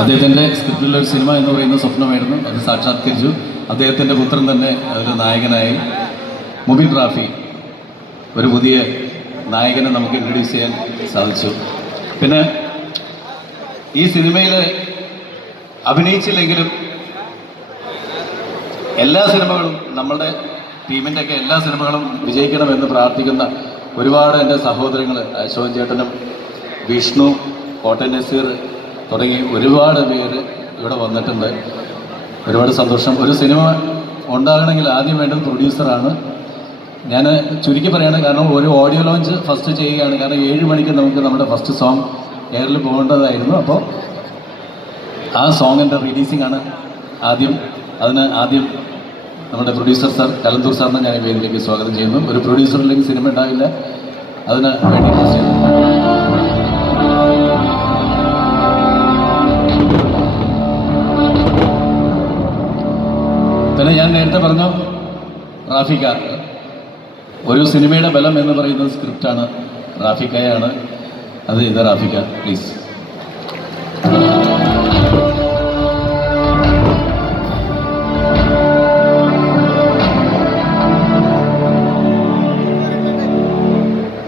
അദ്ദേഹത്തിൻ്റെ സ്ക്രിപ്റ്റിലുള്ള ഒരു സിനിമ എന്ന് പറയുന്ന സ്വപ്നമായിരുന്നു, അത് സാക്ഷാത്കരിച്ചു. അദ്ദേഹത്തിൻ്റെ പുത്രൻ തന്നെ അതിൽ നായകനായി. മുബിൻ റാഫി ഒരു പുതിയ നായകനെ നമുക്ക് ഇൻട്രൊഡ്യൂസ് ചെയ്യാൻ സാധിച്ചു. പിന്നെ ഈ സിനിമയിൽ അഭിനയിച്ചില്ലെങ്കിലും എല്ലാ സിനിമകളും നമ്മളുടെ ടീമിൻ്റെയൊക്കെ എല്ലാ സിനിമകളും വിജയിക്കണമെന്ന് പ്രാർത്ഥിക്കുന്ന ഒരുപാട് എൻ്റെ സഹോദരങ്ങൾ, അശോകൻ ചേട്ടനും വിഷ്ണു, കോട്ടൻ നസീർ തുടങ്ങി ഒരുപാട് പേര് ഇവിടെ വന്നിട്ടുണ്ട്. ഒരുപാട് സന്തോഷം. ഒരു സിനിമ ഉണ്ടാകണമെങ്കിൽ ആദ്യം വേണ്ടത് പ്രൊഡ്യൂസറാണ്. ഞാൻ ചുരുക്കി പറയുകയാണ്, കാരണം ഒരു ഓഡിയോ ലോഞ്ച് ഫസ്റ്റ് ചെയ്യുകയാണ്. കാരണം 7 മണിക്ക് നമുക്ക് നമ്മുടെ ഫസ്റ്റ് സോങ് എയറിൽ പോകേണ്ടതായിരുന്നു. അപ്പോൾ ആ സോങ്ങിൻ്റെ റിലീസിംഗ് ആണ് ആദ്യം. ആദ്യം നമ്മുടെ പ്രൊഡ്യൂസർ സാർ, കലന്തൂർ സാറിനെ ഞാൻ വേദിയിലേക്ക് സ്വാഗതം ചെയ്യുന്നു. ഒരു പ്രൊഡ്യൂസർ ഇല്ലെങ്കിൽ സിനിമ ഉണ്ടാവില്ല. അതിന് വേണ്ടി പിന്നെ ഞാൻ നേരത്തെ പറഞ്ഞു, റാഫിക്ക ഒരു സിനിമയുടെ ബലം എന്ന് പറയുന്നത് സ്ക്രിപ്റ്റാണ്. റാഫിക്കയാണ് അത്. ഇത് റാഫിക്ക പ്ലീസ്.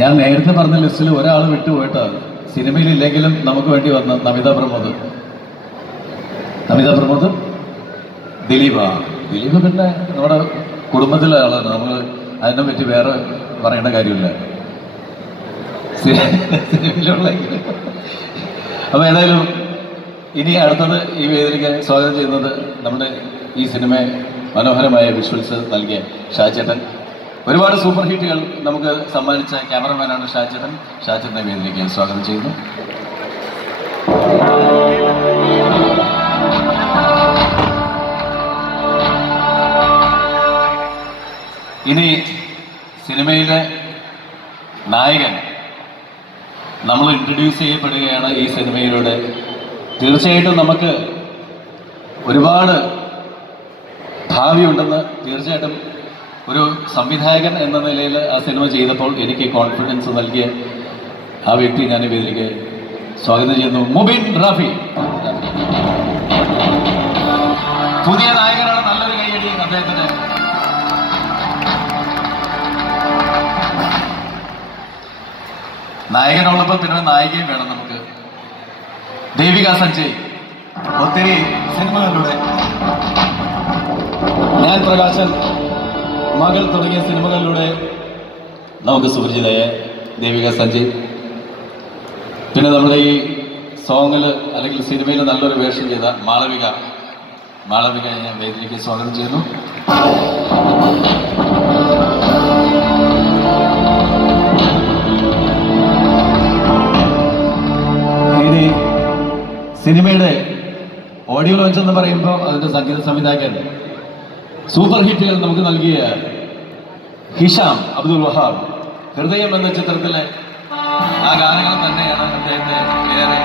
ഞാൻ നേരത്തെ പറഞ്ഞ ലിസ്റ്റിൽ ഒരാൾ വിട്ടുപോയിട്ടാണ്. സിനിമയിലില്ലെങ്കിലും നമുക്ക് വേണ്ടി വന്ന നമിത പ്രമോദ്, ദിലീപ് പിന്നെ നമ്മുടെ കുടുംബത്തിലെ ആളാണ്. നമ്മൾ അതിനെ പറ്റി വേറെ പറയേണ്ട കാര്യമില്ല. സിനിമയിലുള്ള അപ്പോൾ ഏതായാലും ഇനി അടുത്തത് ഈ വേദിയിലേക്ക് സ്വാഗതം ചെയ്യുന്നത് നമ്മുടെ ഈ സിനിമ മനോഹരമായ വിഷ്വൽസ് നൽകിയ ഷാജേട്ടൻ. ഒരുപാട് സൂപ്പർ ഹിറ്റുകൾ നമുക്ക് സമ്മാനിച്ച ക്യാമറമാനാണ് ഷാജേട്ടൻ. ഷാജേട്ടനെ വേദിയിലേക്ക് സ്വാഗതം ചെയ്യുന്നു. ഇനി സിനിമയിലെ നായകൻ നമ്മൾ ഇൻട്രൊഡ്യൂസ് ചെയ്യപ്പെടുകയാണ് ഈ സിനിമയിലൂടെ. തീർച്ചയായിട്ടും നമുക്ക് ഒരുപാട് ഭാവിയുണ്ടെന്ന് തീർച്ചയായിട്ടും ഒരു സംവിധായകൻ എന്ന നിലയിൽ ആ സിനിമ ചെയ്തപ്പോൾ എനിക്ക് കോൺഫിഡൻസ് നൽകിയ ആ വ്യക്തി ഞാൻ വേദിയിലേക്ക് സ്വാഗതം ചെയ്യുന്നു. മുബിൻ റാഫി പുതിയ നായകനാണ്. നല്ലൊരു കൈയടി അദ്ദേഹത്തിന്. നായകനുള്ളപ്പോൾ പിന്നെ നായികയും വേണം നമുക്ക്. ദേവിക സഞ്ജയ് ഒത്തിരി സിനിമകളിലൂടെ, ഞാൻ പ്രകാശൻ, മകൾ തുടങ്ങിയ സിനിമകളിലൂടെ നമുക്ക് സുപരിചിതയായ ദേവിക സഞ്ജയ്. പിന്നെ നമ്മുടെ ഈ സോങ്ങിൽ അല്ലെങ്കിൽ സിനിമയിൽ നല്ലൊരു വേഷം ചെയ്ത മാളവിക ഞാൻ വേദിയിലേക്ക് സ്വാഗതം ചെയ്യുന്നു. ഇനി സിനിമയുടെ ഓഡിയോ ലോഞ്ച് എന്ന് പറയുമ്പോൾ അതിൻ്റെ സംഗീത സംവിധായകൻ, സൂപ്പർ ഹിറ്റുകൾ നമുക്ക് നൽകിയ ഹിഷാം അബ്ദുൽ വഹാബ്. ഹൃദയം എന്ന ചിത്രത്തിലെ ആ ഗാനങ്ങൾ തന്നെയാണ് അദ്ദേഹത്തെ ഏറെ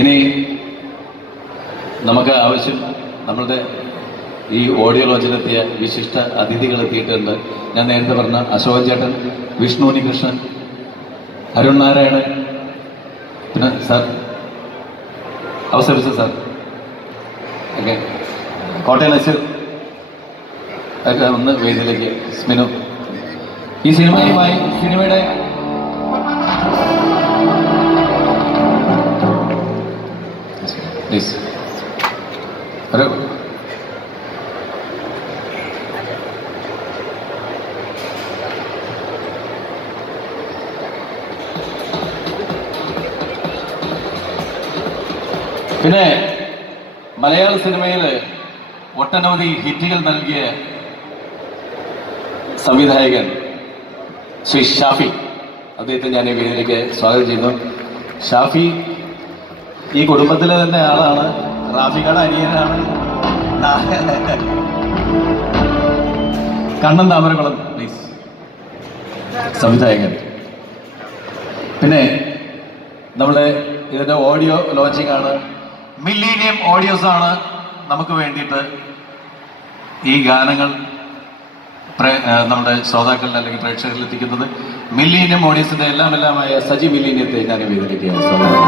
ഇനി നമുക്ക് ആവശ്യം. നമ്മളുടെ ഈ ഓഡിയോ ലോഞ്ചിലെത്തിയ വിശിഷ്ട അതിഥികൾ എത്തിയിട്ടുണ്ട്. ഞാൻ നേരത്തെ പറഞ്ഞ അശോകൻ ചേട്ടൻ, വിഷ്ണു ഉണ്ണികൃഷ്ണൻ, അരുൺ നാരായണൻ, പിന്നെ സാർ അവസരിച്ച സാർ, ഓക്കെ, കോട്ടയം നസീർ ഒക്കെ ഒന്ന് വേദിയിലേക്ക്. സ്മിനു ഈ സിനിമയുടെ പ്ലീസ് ഒരു പിന്നെ മലയാള സിനിമയിൽ ഒട്ടനവധി ഹിറ്റുകൾ നൽകിയ സംവിധായകൻ ശ്രീ ഷാഫി, അദ്ദേഹത്തെ ഞാൻ ഈ വേദിയിലേക്ക് സ്വാഗതം ചെയ്യുന്നു. ഷാഫി ഈ കുടുംബത്തിലെ തന്നെ ആളാണ്. റാഫിയുടെ അനിയനാണ്. കണ്ണൻ താമരക്കുളം പ്ലീസ് സംവിധായകൻ. പിന്നെ നമ്മുടെ ഇതിൻ്റെ ഓഡിയോ ലോഞ്ചിങ് ആണ്. മില്ലീനിയം ഓഡിയോസ് ആണ് നമുക്ക് വേണ്ടിയിട്ട് ഈ ഗാനങ്ങൾ നമ്മുടെ ശ്രോതാക്കളിൽ അല്ലെങ്കിൽ പ്രേക്ഷകരിൽ എത്തിക്കുന്നത് മില്ലീനിയം ഓഡിയൻസിന്റെ എല്ലാമായ സജി മില്ലീനിയത്തെ ഞാൻ വേദിയിലേക്കാണ് സ്വാഗതം.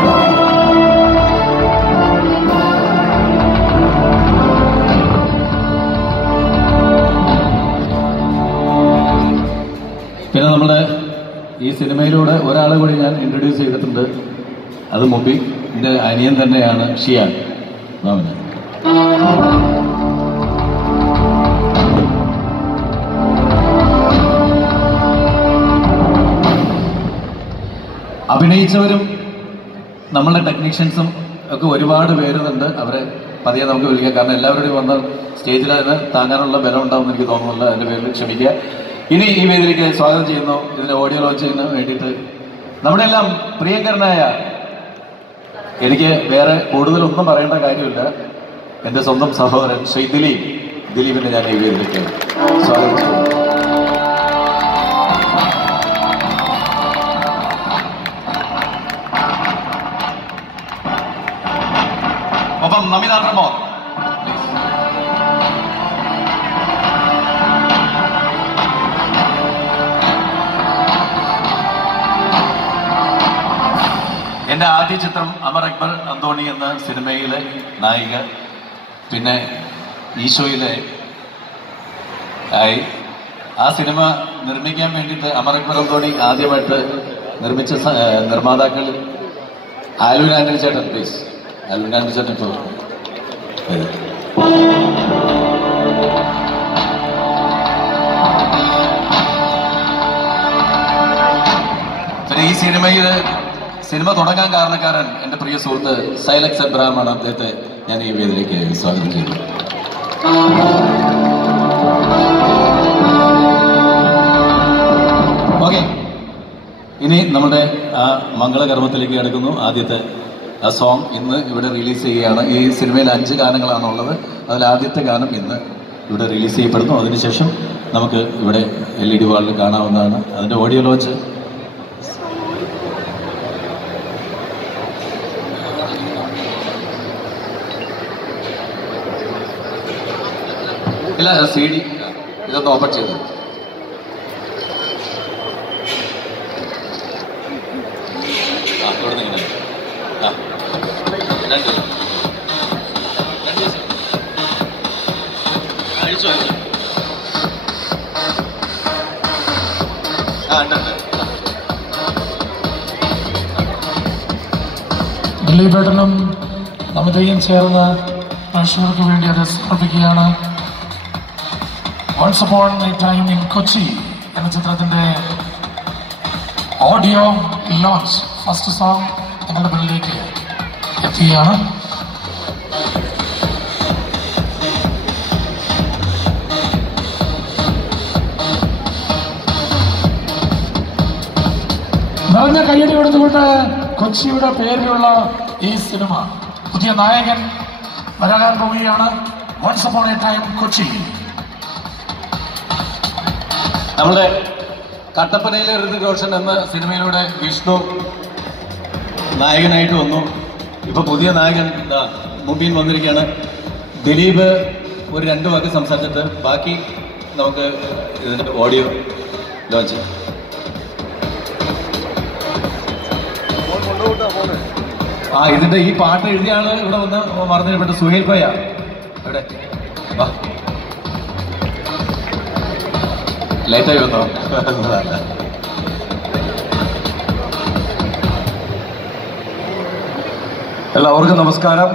പിന്നെ നമ്മുടെ ഈ സിനിമയിലൂടെ ഒരാളെ കൂടി ഞാൻ ഇൻട്രൊഡ്യൂസ് ചെയ്തിട്ടുണ്ട്. അത് മുമ്പിൽ എൻ്റെ അനിയൻ തന്നെയാണ് ഷിയാൻ മാമന്. അഭിനയിച്ചവരും നമ്മളുടെ ടെക്നീഷ്യൻസും ഒക്കെ ഒരുപാട് പേരുന്നുണ്ട്. അവരെ പതിയെ നമുക്ക് വിളിക്കാം. കാരണം എല്ലാവരുടെയും വന്ന സ്റ്റേജിൽ അതിന് താങ്ങാനുള്ള ബലം ഉണ്ടാവുമെന്ന് എനിക്ക് തോന്നുന്നില്ല. അതിൻ്റെ പേരിൽ ക്ഷമിക്കുക. ഇനി ഈ വേദിയിലേക്ക് സ്വാഗതം ചെയ്യുന്നു. ഇതിന്റെ ഓഡിയോ ലോഞ്ചിന് വേണ്ടിയിട്ട് നമ്മുടെ എല്ലാം പ്രിയങ്കരനായ, എനിക്ക് വേറെ കൂടുതലൊന്നും പറയേണ്ട കാര്യമില്ല, എൻ്റെ സ്വന്തം സഹോദരൻ ശ്രീ ദിലീപിനെ ഞാൻ ഈ വേദിയിലേക്ക് സ്വാഗതം ചെയ്യുന്നു. ഒപ്പം നമിത പ്രമോദ്. എൻ്റെ ആദ്യ ചിത്രം അമർ അക്ബർ അന്തോണി എന്ന സിനിമയിലെ നായിക, പിന്നെ ഈശോയിലെ ആയി. ആ സിനിമ നിർമ്മിക്കാൻ വേണ്ടിയിട്ട് അമർ അക്ബർ അന്തോണി ആദ്യമായിട്ട് നിർമ്മിച്ച നിർമ്മാതാക്കൾ ആൽവിൻ ആന്റണി ചേട്ടൻ. പ്ലീസ് ആൽവിൻ ആന്റണി ചേട്ടൻ ഇപ്പോൾ പിന്നെ ഈ സിനിമ തുടങ്ങാൻ കാരണക്കാരൻ എൻ്റെ പ്രിയ സുഹൃത്ത് സൈലക്സ് എബ്രഹാമാണ്. അദ്ദേഹത്തെ ഞാൻ ഈ വേദിയിലേക്ക് സ്വാഗതം ചെയ്തു. ഓക്കെ, ഇനി നമ്മുടെ ആ മംഗളകർമ്മത്തിലേക്ക് കിടക്കുന്നു. ആദ്യത്തെ ആ സോങ് ഇന്ന് ഇവിടെ റിലീസ് ചെയ്യുകയാണ്. ഈ സിനിമയിൽ 5 ഗാനങ്ങളാണുള്ളത്. അതിൽ ആദ്യത്തെ ഗാനം ഇന്ന് ഇവിടെ റിലീസ് ചെയ്യപ്പെടുന്നു. അതിനുശേഷം നമുക്ക് ഇവിടെ LED വാളിൽ കാണാവുന്നതാണ്. അതിൻ്റെ ഓഡിയോ ലോഞ്ച് ഇല്ല, CD ഇതൊന്ന് ഓപ്പൺ ചെയ്തു. ദിലീപേട്ടനും നമിതയും ചേർന്ന് പ്രേക്ഷകർക്ക് വേണ്ടി അത് സമർപ്പിക്കുകയാണ്. Once upon a time in Kochi എന്ന ചിത്രത്തിന്റെ ഓഡിയോ ലോഞ്ച് ഫസ്റ്റ് സോങ് നിങ്ങളുടെ മുന്നിലേക്ക് എത്തുകയാണ്. നിറഞ്ഞ കയ്യടി കൊടുത്തുകൊണ്ട് കൊച്ചിയുടെ പേരിലുള്ള ഈ സിനിമ പുതിയ നായകൻ വരാൻ പോവുകയാണ്. Once upon a time Kochi. നമ്മുടെ കട്ടപ്പനയിലെ ഋതിക് റോഷൻ എന്ന സിനിമയിലൂടെ വിഷ്ണു നായകനായിട്ട് വന്നു. ഇപ്പൊ പുതിയ നായകൻ മുമ്പിൽ വന്നിരിക്കുകയാണ്. ദിലീപ് ഒരു 2 വാക്ക് സംസാരിച്ചിട്ട് ബാക്കി നമുക്ക് ഇതിന്റെ ഓഡിയോ ലോഞ്ച്. ഇതിന്റെ ഈ പാട്ട് എഴുതിയ ആള് ഇവിടെ വന്ന് മറന്നിടപ്പെട്ട സുഹേൽ ഭായ ഇവിടെ ലേറ്റായി വന്നോ? എല്ലാവർക്കും നമസ്കാരം.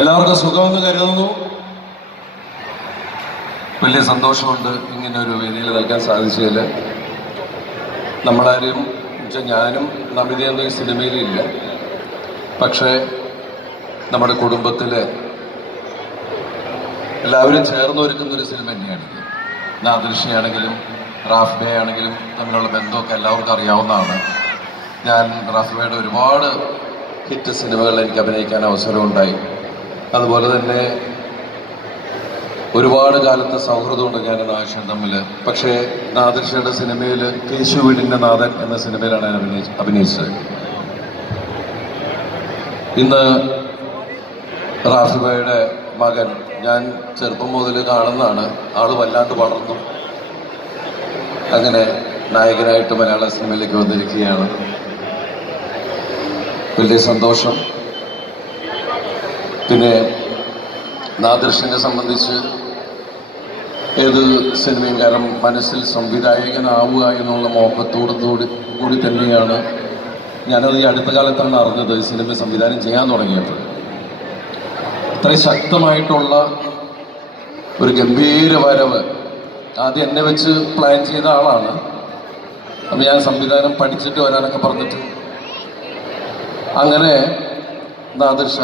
എല്ലാവർക്കും സുഖമെന്ന് കരുതുന്നു. വലിയ സന്തോഷമുണ്ട് ഇങ്ങനെ ഒരു വേദിയിൽ നിൽക്കാൻ സാധിച്ചതിൽ. നമ്മളാരും ഞാനും നമിതയൊന്നും ഈ സിനിമയിലില്ല. പക്ഷേ നമ്മുടെ കുടുംബത്തിൽ എല്ലാവരും ചേർന്നൊരുക്കുന്നൊരു സിനിമ തന്നെയാണ്. നാദൃഷിയാണെങ്കിലും റാഫ് ബേ ആണെങ്കിലും തമ്മിലുള്ള ബന്ധമൊക്കെ എല്ലാവർക്കും അറിയാവുന്നതാണ്. ഞാൻ റാഫ് ബേയുടെ ഒരുപാട് ഹിറ്റ് സിനിമകളിൽ എനിക്ക് അഭിനയിക്കാൻ അവസരമുണ്ടായി. അതുപോലെ തന്നെ ഒരുപാട് കാലത്തെ സൗഹൃദമുണ്ട് ഞാനും നാദിർഷയും തമ്മിൽ. പക്ഷേ നാദിർഷയുടെ സിനിമയിൽ കേശു വീടിൻ്റെ നാഥൻ എന്ന സിനിമയിലാണ് ഞാൻ അഭിനയിച്ചത്. ഇന്ന് റാഫി ഭായിയുടെ മകൻ ഞാൻ ചെറുപ്പം മുതൽ കാണുന്നതാണ്. ആള് വല്ലാണ്ട് വളർന്നു. അങ്ങനെ നായകനായിട്ട് മലയാള സിനിമയിലേക്ക് വന്നിരിക്കുകയാണ്. വലിയ സന്തോഷം. പിന്നെ നാദൃഷിനെ സംബന്ധിച്ച് ഏത് സിനിമയും കാരണം മനസ്സിൽ സംവിധായകനാവുക എന്നുള്ള മോഹത്തോടു കൂടി തന്നെയാണ് ഞാനത് ഈ അടുത്ത കാലത്താണ് അറിഞ്ഞത് സിനിമ സംവിധാനം ചെയ്യാൻ തുടങ്ങിയപ്പോൾ. അത്രയും ശക്തമായിട്ടുള്ള ഒരു ഗംഭീര വരവ് ആദ്യം എന്നെ വെച്ച് പ്ലാൻ ചെയ്ത ആളാണ്. അപ്പം ഞാൻ സംവിധാനം പഠിച്ചിട്ട് വരാനൊക്കെ പറഞ്ഞിട്ട് അങ്ങനെ നാദിർഷ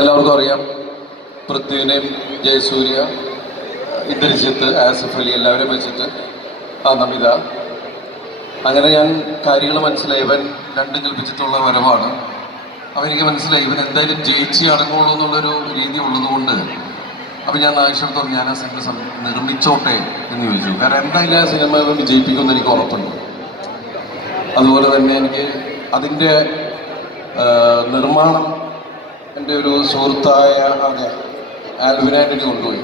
എല്ലാവർക്കും അറിയാം. പൃഥ്വിനെയും ജയസൂര്യ, ഇന്ദ്രജിത്ത്, ആസിഫ് അലി എല്ലാവരും വെച്ചിട്ട് നമിത. അങ്ങനെ ഞാൻ കാര്യങ്ങൾ മനസ്സിലായി. ഇവൻ രണ്ടും കൽപ്പിച്ചിട്ടുള്ള വരവാണ്. അപ്പം എനിക്ക് മനസ്സിലായി ഇവൻ എന്തായാലും ജയിച്ച് അടങ്ങുള്ളൂ എന്നുള്ളൊരു രീതി ഉള്ളതുകൊണ്ട് അപ്പം ഞാൻ ആവശ്യത്തോടെ ഞാൻ ആ സിനിമ നിർമ്മിച്ചോട്ടെ എന്ന് ചോദിച്ചു. കാരണം എന്തായാലും ആ സിനിമ ഇവൻ വിജയിപ്പിക്കുമെന്ന് എനിക്ക് ഉറപ്പുണ്ട്. അതുപോലെ തന്നെ എനിക്ക് അതിൻ്റെ നിർമ്മാണം എൻ്റെ ഒരു സുഹൃത്തായ ആൽവിൻ ആൻ്റണി കൊണ്ടുപോയി.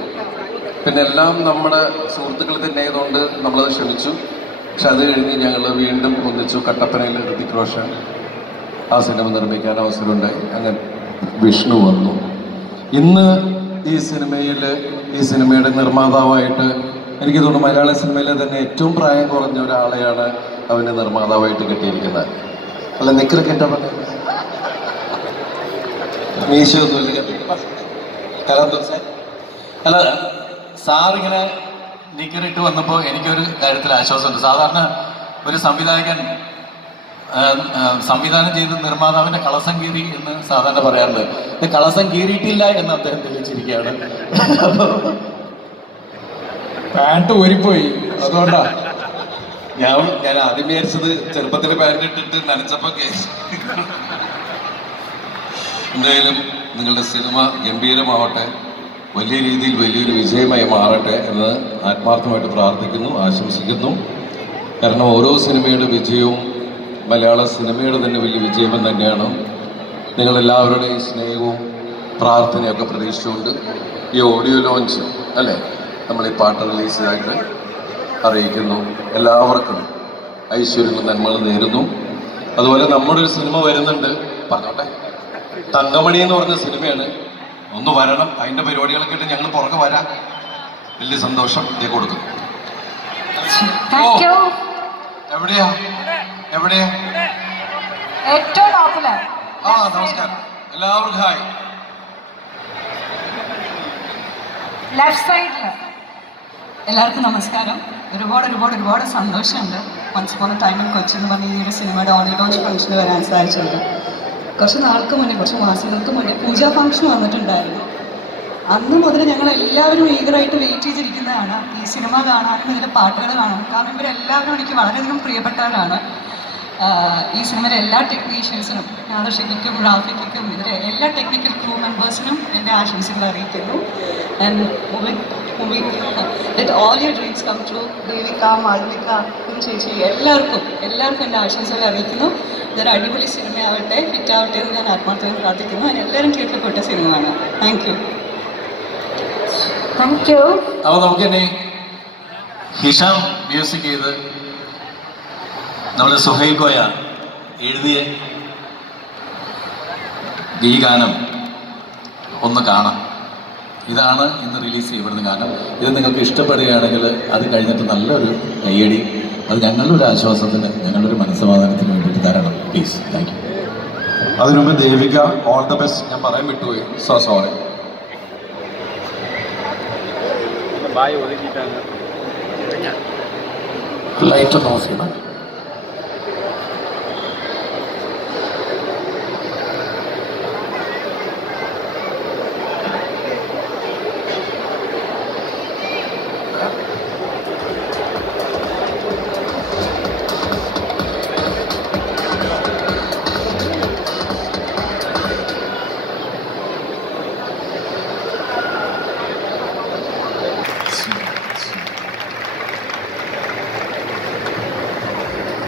പിന്നെ എല്ലാം നമ്മുടെ സുഹൃത്തുക്കൾ തന്നെ ആയതുകൊണ്ട് നമ്മളത് ക്ഷമിച്ചു. പക്ഷെ അത് കഴിഞ്ഞ് ഞങ്ങൾ വീണ്ടും ഒന്നിച്ചു. കട്ടപ്പനയിൽ ഋതിക് റോഷൻ ആ സിനിമ നിർമ്മിക്കാൻ അവസരമുണ്ടായി. അങ്ങനെ വിഷ്ണു വന്നു. ഇന്ന് ഈ സിനിമയുടെ നിർമ്മാതാവായിട്ട് എനിക്ക് തോന്നുന്നു മലയാള സിനിമയിലെ തന്നെ ഏറ്റവും പ്രായം കുറഞ്ഞ ഒരാളെയാണ് അവന് നിർമ്മാതാവായിട്ട് കിട്ടിയിരിക്കുന്നത്. അല്ല നിക്കറൊക്കെ എന്താ പറഞ്ഞത്? മീശൊന്നുമില്ല. അല്ല, സാറിങ്ങനെ നിക്കറിട്ട് വന്നപ്പോൾ എനിക്കൊരു കാര്യത്തിൽ ആശ്വാസമുണ്ട്. സാധാരണ ഒരു സംവിധായകൻ സംവിധാനം ചെയ്ത് നിർമ്മാതാവിന്റെ കളസം കീറി എന്ന് സാധാരണ പറയാറുണ്ട്. ഇത് കളസം കീറിയിട്ടില്ല എന്ന് അദ്ദേഹം തെളിയിച്ചിരിക്കുകയാണ്. പാൻറ് ഊരിപ്പോയി, അതുകൊണ്ടാ. ഞാൻ ആദ്യം വിചാരിച്ചത് ചെറുപ്പത്തിൽ പാൻറ് ഇട്ടിട്ട് നനച്ചപ്പോ കേസ്. എന്തായാലും നിങ്ങളുടെ സിനിമ ഗംഭീരമാവട്ടെ, വലിയ രീതിയിൽ വലിയൊരു വിജയമായി മാറട്ടെ എന്ന് ആത്മാർത്ഥമായിട്ട് പ്രാർത്ഥിക്കുന്നു, ആശംസിക്കുന്നു. കാരണം ഓരോ സിനിമയുടെ വിജയവും മലയാള സിനിമയുടെ തന്നെ വലിയ വിജയം തന്നെയാണ്. നിങ്ങളെല്ലാവരുടെയും സ്നേഹവും പ്രാർത്ഥനയൊക്കെ പ്രതീക്ഷിച്ചുകൊണ്ട് ഈ ഓഡിയോ ലോഞ്ച് അല്ലേ നമ്മൾ ഈ പാട്ട് റിലീസായിട്ട് അറിയിക്കുന്നു. എല്ലാവർക്കും ഐശ്വര്യങ്ങളും നന്മകളും നേരുന്നു. അതുപോലെ നമ്മുടെ ഒരു സിനിമ വരുന്നുണ്ട്, പറഞ്ഞോട്ടെ, തങ്കമണി എന്ന് പറഞ്ഞ സിനിമയാണ്. ഒന്ന് വരണം, അതിന്റെ പരിപാടികളൊക്കെ ആയിട്ട് ഞങ്ങൾ പുറകെ വരാം. വലിയ സന്തോഷം ഇതേ കൊടുക്കും. എവിടെയാ ഏറ്റവും ടോപ്പില്. നമസ്കാരം എല്ലാവർക്കും. ഹായ്. ലെഫ്റ്റ് സൈഡില് എല്ലാവർക്കും നമസ്കാരം. ഒരുപാട് സന്തോഷമുണ്ട് once upon a time in Kochi എന്ന് പറഞ്ഞ ഈ ഒരു സിനിമയുടെ ഓഡിയോ ലോഞ്ച് ഫംഗ്ഷന് വരാൻ സാധിച്ചത്. കുറച്ച് മാസങ്ങൾക്ക് മുന്നേ പൂജ ഫംഗ്ഷൻ വന്നിട്ടുണ്ടായിരുന്നു. അന്ന് മുതൽ ഞങ്ങൾ എല്ലാവരും ഈഗറായിട്ട് വെയിറ്റ് ചെയ്തിരിക്കുന്നതാണ് ഈ സിനിമ കാണാനും ഇതിലെ പാട്ടുകൾ കാണാനും. കാരണം ഇവരെല്ലാവരും എനിക്ക് വളരെയധികം പ്രിയപ്പെട്ടവരാണ്. ഈ സിനിമയിലെ എല്ലാ ടെക്നീഷ്യൻസിനും, നാദർഷിക്കും റാഫിക്കും ഇതിലെ എല്ലാ ടെക്നിക്കൽ ക്രൂ മെമ്പേഴ്സിനും എൻ്റെ ആശംസകൾ അറിയിക്കുന്നു. And let all your dreams come true. Devika, Malavika, ചേച്ചി, എല്ലാവർക്കും എൻ്റെ ആശംസകൾ അറിയിക്കുന്നു. ഇതൊരു അടിപൊളി സിനിമയാവട്ടെ, ഹിറ്റാവട്ടെ എന്ന് ഞാൻ ആത്മാർത്ഥമായി പ്രാർത്ഥിക്കുന്നു. ഞാൻ എല്ലാവരും കേൾക്കപ്പെട്ട സിനിമയാണ്. Thank you. അപ്പൊ നമുക്ക് ഇനി ഹിഷാം മ്യൂസിക് ചെയ്ത് നമ്മുടെ സുഹൈൽ കോയ എഴുതിയ ഈ ഗാനം ഒന്ന് കാണാം. ഇതാണ് ഇന്ന് റിലീസ് ചെയ്യപ്പെടുന്ന ഗാനം. ഇത് നിങ്ങൾക്ക് ഇഷ്ടപ്പെടുകയാണെങ്കിൽ അത് കഴിഞ്ഞിട്ട് നല്ലൊരു കയ്യടി, അത് ഞങ്ങളുടെ ഒരു ആശ്വാസത്തിന്, ഞങ്ങളുടെ ഒരു മനസ്സമാധാനത്തിന് വേണ്ടിയിട്ട് തരണം പ്ലീസ്. Thank you. അതിനുമുമ്പ് ദേവിക, ഓൾ ദ ബെസ്റ്റ്. ഞാൻ പറയാൻ വിട്ടുപോയി, സോറി. ലൈറ്റ് ഒന്ന് ഓഫ് ചെയ്യണം.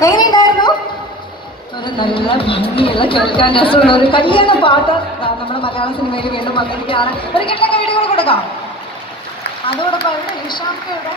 എങ്ങനെയുണ്ടായിരുന്നു? ഒരു നല്ല ഭംഗിയുള്ള കേൾക്കാൻ രസമുള്ള ഒരു കല്യാണ പാട്ട് നമ്മുടെ മലയാള സിനിമയിൽ വീണ്ടും വന്നിരിക്കുകയാണ്. ഒരു കിട്ടുന്ന വീഡിയോകൾ കൊടുക്കാം. അതോടൊപ്പം ഇവിടെ ഇഷാംകയുടെ